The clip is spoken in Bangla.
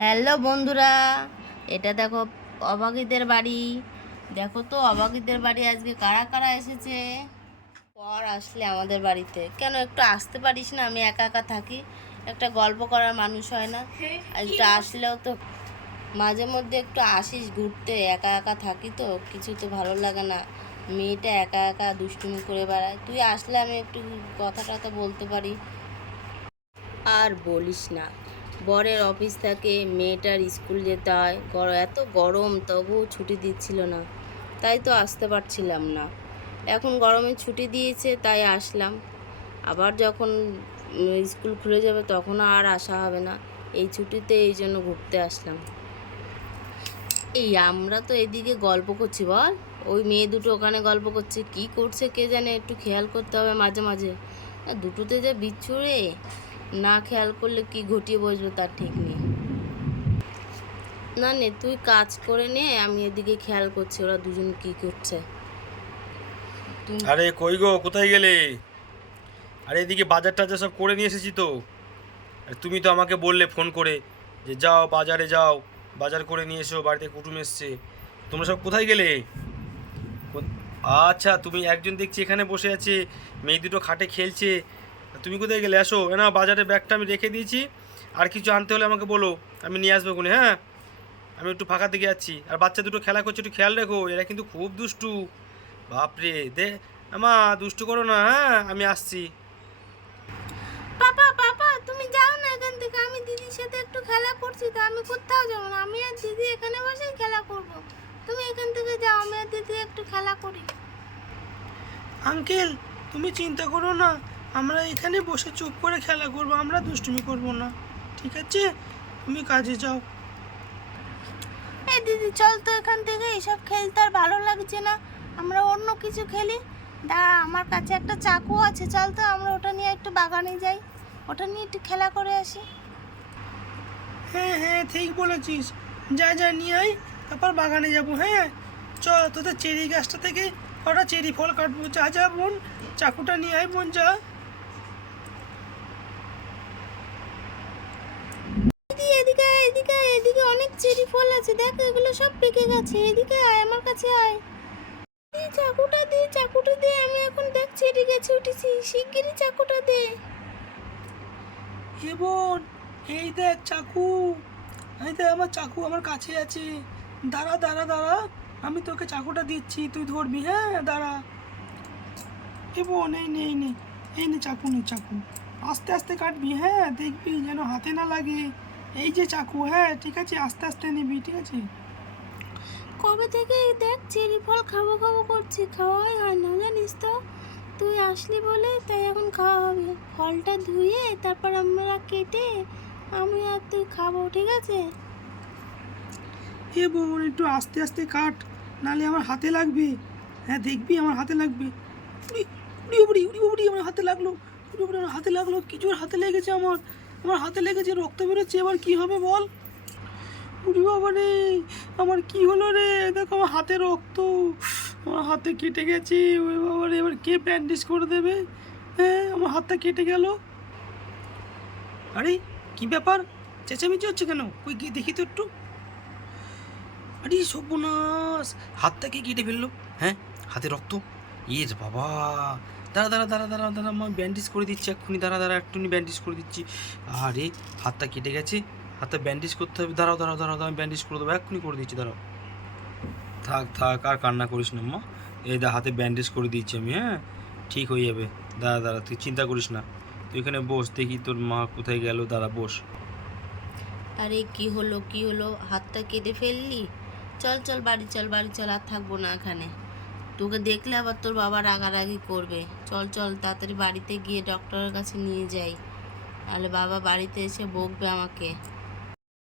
হ্যালো বন্ধুরা, এটা দেখো অবাগিদের বাড়ি। দেখো তো অবাগিদের বাড়ি আজকে কারা কারা এসেছে? পর আসলে আমাদের বাড়িতে। কেন একটু আসতে পারিস না? আমি একা একা থাকি, একটা গল্প করার মানুষ হয় না। একটু আসলেও তো মাঝে মধ্যে একটু আসিস ঘুরতে, একা একা থাকি তো, কিছু তো ভালো লাগে না। মেয়েটা একা একা দুষ্টুমি করে বেড়ায়। তুই আসলে আমি একটু কথা টথা বলতে পারি। আর বলিস না। বরের অফিস থেকে, মেয়েটার স্কুল যেতে হয়। গর এত গরম, তবুও ছুটি দিচ্ছিল না। তাই তো আসতে পারছিলাম না। এখন গরমে ছুটি দিয়েছে, তাই আসলাম। আবার যখন স্কুল খুলে যাবে তখন আর আসা হবে না। এই ছুটিতে এই জন্য ঘুরতে আসলাম। এই আমরা তো এদিকে গল্প করছি বল। ওই মেয়ে দুটো ওখানে গল্প করছে। কি করছে কে জানে একটু খেয়াল করতে হবে মাঝে মাঝে। দুটোতে যে বিচ্ছুরে। না খেয়াল করলে কি ঘটিয়ে বসবে তার ঠিক নেই। না নে, তুই কাজ করে নে, আমি এদিকে খেয়াল করছি ওরা দুজন কি করছে। আরে কই গো, কোথায় গেলে? আরে এদিকে বাজার টাজার সব করে নিয়ে এসেছি তো। আর তুমি তো আমাকে বললে ফোন করে যে যাও, বাজারে যাও, বাজার করে নিয়ে এসো, বাড়িতে কুটুম এসছে। তোমরা সব কোথায় গেলে? আচ্ছা তুমি একজন দেখছি এখানে বসে আছে, মেয়ে দুটো খাটে খেলছে তুমি কোথায় গেলে? আসো। না বাজারে ব্যাগটা আমি রেখে দিয়েছি। আর কিছু আনতে হলে আমাকে বলো আমি নিয়ে আসব কোনে হ্যাঁ? আমি একটু ফাঁকা থেকে যাচ্ছি। আর বাচ্চা দুটো খেলা করছে একটু খেয়াল রেখো এরা কিন্তু খুব দুষ্টু। বাপরে দে আমা দুষ্টু করো না হ্যাঁ? আমি আসছি। পাপা পাপা তুমি যাও না এখান থেকে। আমি দিদির সাথে একটু খেলা করছি তো আমি কোথাও যাব না। আমি আর দিদি এখানে বসেই খেলা করব। তুমি এখান থেকে যাও আমি আর দিদি একটু খেলা করি। আঙ্কেল তুমি চিন্তা করো না। আমরা এখানে বসে চুপ করে খেলা করব আমরা দুষ্টুমি করব না। ঠিক আছে? তুমি কাজে যাও। এই দিদি চল তো এখান থেকে এসব খেলতে আর ভালো লাগছে না। আমরা অন্য কিছু খেলি? দাঁড়া আমার কাছে একটা চাকু আছে চল তো আমরা ওটা নিয়ে একটু বাগানে যাই। ওটা নিয়ে একটু খেলা করে আসি। হ্যাঁ হ্যাঁ ঠিক বলেছিস। যা যা নিয়ে আয় তারপর বাগানে যাব হ্যাঁ? চল তোদের চেরি গাছটা থেকে কটা চেরি ফল কাটবো। যা যা বোন চাকুটা নিয়ে আয় বোন যা দিদি এদিকে আয় এদিকে আয় এদিকে অনেক চেরি ফল আছে, দেখ, এগুলো সব পেকে গেছে, এদিকে আয়, আমার কাছে আয়। এই চাকুটা দে চাকুটা দে, আমি এখন দেখ চেরি গাছে উঠেছি, শিগগিরই চাকুটা দে। এ বোন, এই দেখ চাকু, এই দেখ, আমার চাকু আমার কাছে আছে। দাঁড়া দাঁড়া দাঁড়া, আমি তোকে চাকুটা দিচ্ছি, তুই ধরবি হ্যাঁ দাঁড়া। এ বোন, এই নে এই নে এই নে চাকু নে চাকু। আস্তে আস্তে কাটবি হ্যাঁ দেখবি যেন হাতে না লাগে। এই যে চাকু হ্যাঁ ঠিক আছে আস্তে আস্তে নিবি ঠিক আছে। কবে থেকে দেখ চেরি ফল খাব খাব করছি খাওয়াই হয় না জানিস তো। তুই আসলি বলে তাই এখন খাওয়া হবে। ফলটা ধুয়ে তারপর আমরা কেটে আমি আর তুই খাব ঠিক আছে? এ বোন একটু আস্তে আস্তে কাট নালে আমার হাতে লাগবে। হ্যাঁ দেখবি আমার হাতে লাগবে। উড়ি উড়ি উড়ি উড়ি উড়ি আমার হাতে লাগল উড়ি উড়ি আমার হাতে লাগল কিছুর হাতে লেগেছে আমার। আমার হাতে লেগেছে রক্ত বেরোচ্ছে, এবার কি হবে বল? উড়ি বাবা রে, আমার কি হলো রে? দেখো আমার হাতে রক্ত, আমার হাতে কেটে গেছে ওই বাবা রে, এবার কে ব্যান্ডেজ করে দেবে? হ্যাঁ আমার হাতটা কেটে গেল। আরে, কি ব্যাপার? চেঁচামেচি হচ্ছে কেন? ওই গিয়ে দেখি তো একটু। আরে, সর্বনাশ! হাতটাকে কেটে ফেলল। হ্যাঁ হাতে রক্ত? ইয়ের বাবা! দাঁড়া দাঁড়া দাঁড়া দাঁড়া দাঁড়া আমি ব্যান্ডেজ করে দিচ্ছি এক্ষুনি, দাঁড়া দাঁড়া একটুনি ব্যান্ডেজ করে দিচ্ছি। আরে, হাতটা কেটে গেছে, হাতটা ব্যান্ডেজ করতে হবে, দাঁড়াও দাঁড়াও দাঁড়াও আমি ব্যান্ডেজ করে দেবো, এক্ষুনি করে দিচ্ছি, দাঁড়াও। থাক থাক, আর কান্না করিস না, মা। এই দা, হাতে ব্যান্ডেজ করে দিচ্ছি আমি হ্যাঁ? ঠিক হয়ে যাবে। দাঁড়া দাঁড়া, তুই চিন্তা করিস না। তুই এখানে বস, দেখি তোর মা কোথায় গেল, দাঁড়া, বস। আরে, কি হলো কি হলো? হাতটা কেটে ফেললি? চল চল, বাড়ি চল বাড়ি, চল, আর থাকব না এখানে। তোকে দেখলে আবার তোর বাবা রাগারাগি করবে। চল চল, তাড়াতাড়ি বাড়িতে গিয়ে ডক্টরের কাছে নিয়ে যাই। তাহলে বাবা বাড়িতে এসে বকবে আমাকে।